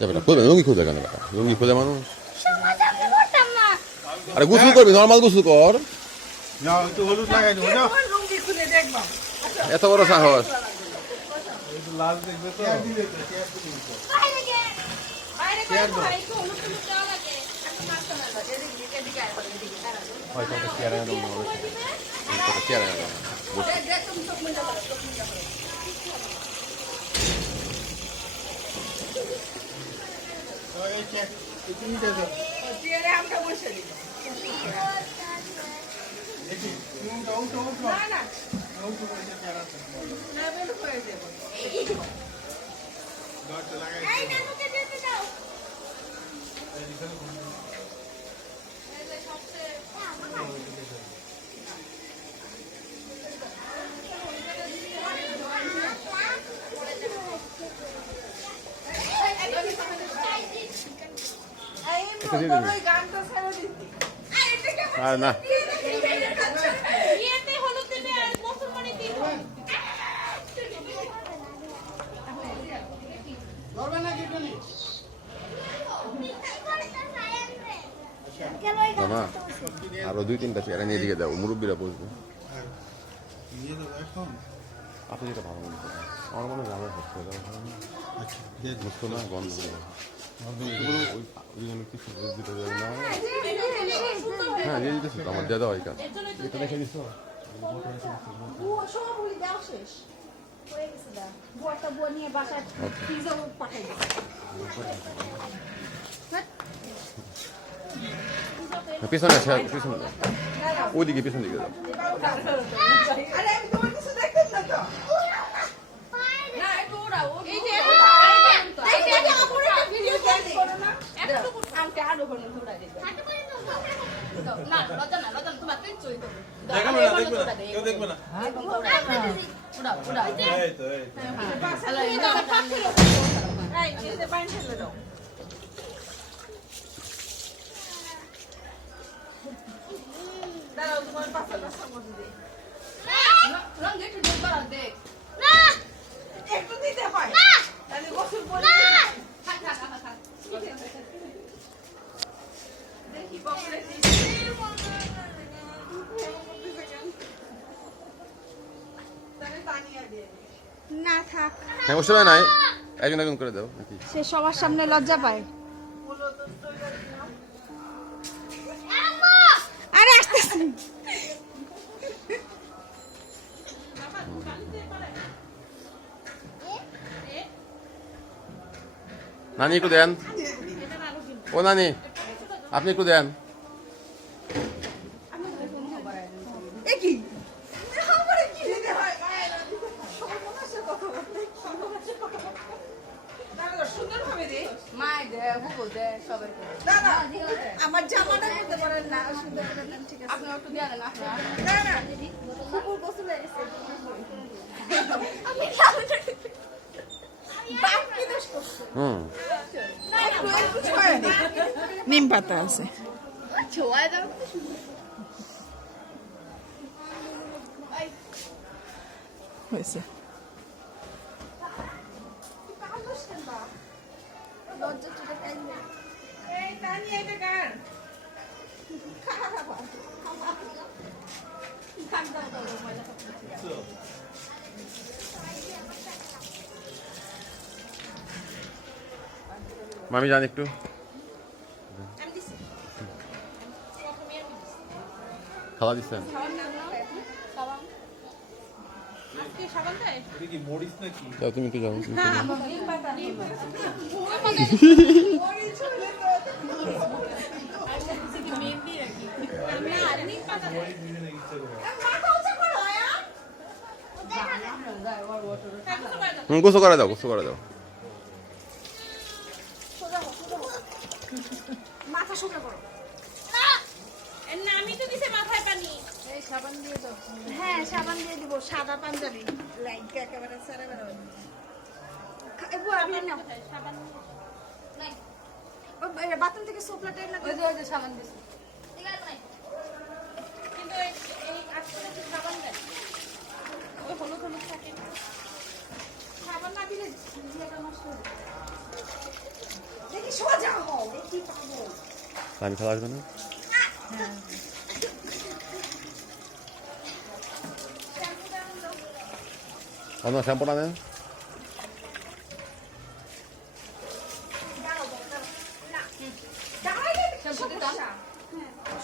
যাবে না, খুলবে লুঙ্গি খুলবে কেন? লুঙ্গি খুলে মানুষ আরে গোসল করবি, নর্মাল গোসল কর। এত বড় সাহস! আর না মামা, আরো 2-3টা চেয়ারে নিয়ে দিকে দাও, মুরব্বীরা বসবে। আপনি যেটা ভালো মনে করেন, আমার মনে হয় গ্রামের হচ্ছে বুঝতো না, গন্ধ হ্যাঁ দিয়ে দিতেছি তো, আমার দিয়ে দেওয়া এই কাজ। এটা দেখে দিচ্ছ পিছনে আছে, পিছনে ওইদিকে, পিছন দিকে যাও। না থাক, হ্যাঁ অসুবিধা নাই, একজন একজন করে দাও নাকি? সে সবার সামনে লজ্জা পায়। আরে আসতেছি। নানি একটু দেন, ও নানি আপনি একটু দেন। আমার জামাটা করতে পারেন না, সুন্দর করে দেন, ঠিক আছে? আপনি একটু দিয়ে দেন। না না, কুকুর গোসল হয়ে গেছে। আমি বাপ কি দোষ করছে? একটু ছড়া দিই, নিম পাতা আছে, ছোঁয়া দাও। হয়েছে মামি জান একটু খাওয়া দিচ্ছেন? যাও তুমি একটু যাও, গোসল করে দাও, গোসল করে দাও। মাথা সোজা করো। আমি তো দিছে মাথায় পানি। এই সাবান দিয়ে দাও। হ্যাঁ সাবান দিয়ে দিব, সাদা পাঞ্জাবি লাইট একেবারে সারা বের হবে। এবু আমি নাও সাবান নাই। ও বাথরুম থেকে সোপলা টাইম না, ওই যে সাবান দিছি। ঠিক আছে নাই, কিন্তু এই আজকে কি সাবান দেন? ওই হলুদ হলুদ থাকে, সাবান না দিলে জিয়াটা নষ্ট হবে। আমি খেলা আসবে না? অন্য শ্যাম্পুটা নেন।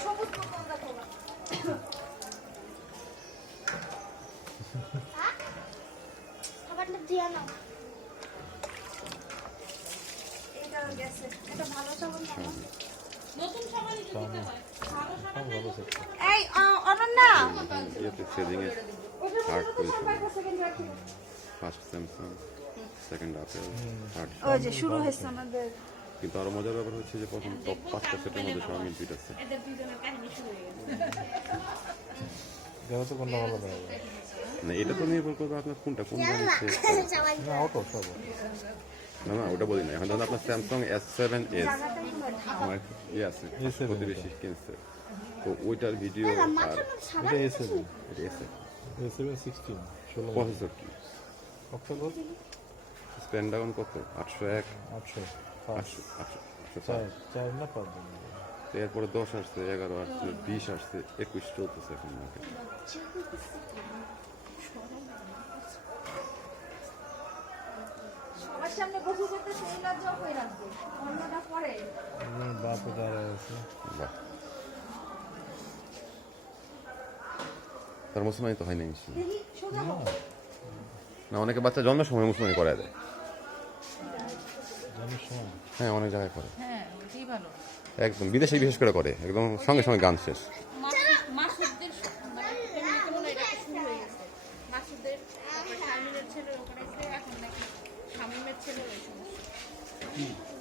সবুজ বোতল দেখো। খাবারটা দিয়ে নাও। এটা গেছে। এটা ভালো সাবান নাও। নতুন সাবানই তো দিতে হয়। ভালো সাবান নাই। এই অনন্যা। ইয়েতে সেদিং এর hard position. First Samsung, second apple, third. ওই যে শুরু হয়েছে আমাদের। কিন্তু আরো মজার ব্যাপার হচ্ছে যে প্রথম টপ 5টা সেটের মধ্যে সব মিলফিট আছে। এদের দুজনের কাহিনী শুরু হয়ে গেছে। দেখো তো কোনটা ভালো লাগে। না এটা তো নির্ভর করবে আপনার কোনটা কোন ব্র্যান্ড না অটো সব না না ওটা বলি না। এখন ধরুন আপনার স্যামসাং S7s আমার ইয়ে আছে S7 প্রতিবেশী কিনছে, তো ওইটার ভিডিও আর এটা এসএল এটা এসে A7 16 16 প্রসেসর কি অক্টোবর স্ন্যাপড্রাগন কত 801 800 800 চার না 5 দিন এরপরে 10 আসছে, 11 আসছে, 20 আসছে, 21 চলতেছে এখন মার্কেট। সবার সামনে গোসল করতে সেই লজ্জাও কই রাখবে। অন্যটা পরে। বাপ দাঁড়ায় আছে বাহ, তার মুসলমানি তো হয় না নিশ্চয়ই। দেখি সোজা হও। না অনেকে বাচ্চা জন্মের সময় মুসলমানি করায় দেয়। জানিস সময় হ্যাঁ অনেক জায়গায় করে, হ্যাঁ ওইটাই ভালো। একদম বিদেশে বিশেষ করে করে, একদম সঙ্গে সঙ্গে গান শেষ। মাসুদদের মানে এমনিতে মনে হয় এটা শুরু হয়ে গেছে। মাসুদদের তারপর শারমিনের ছেলে ওখানে এখন নাকি শামীমের ছেলে ওই সমস্যা।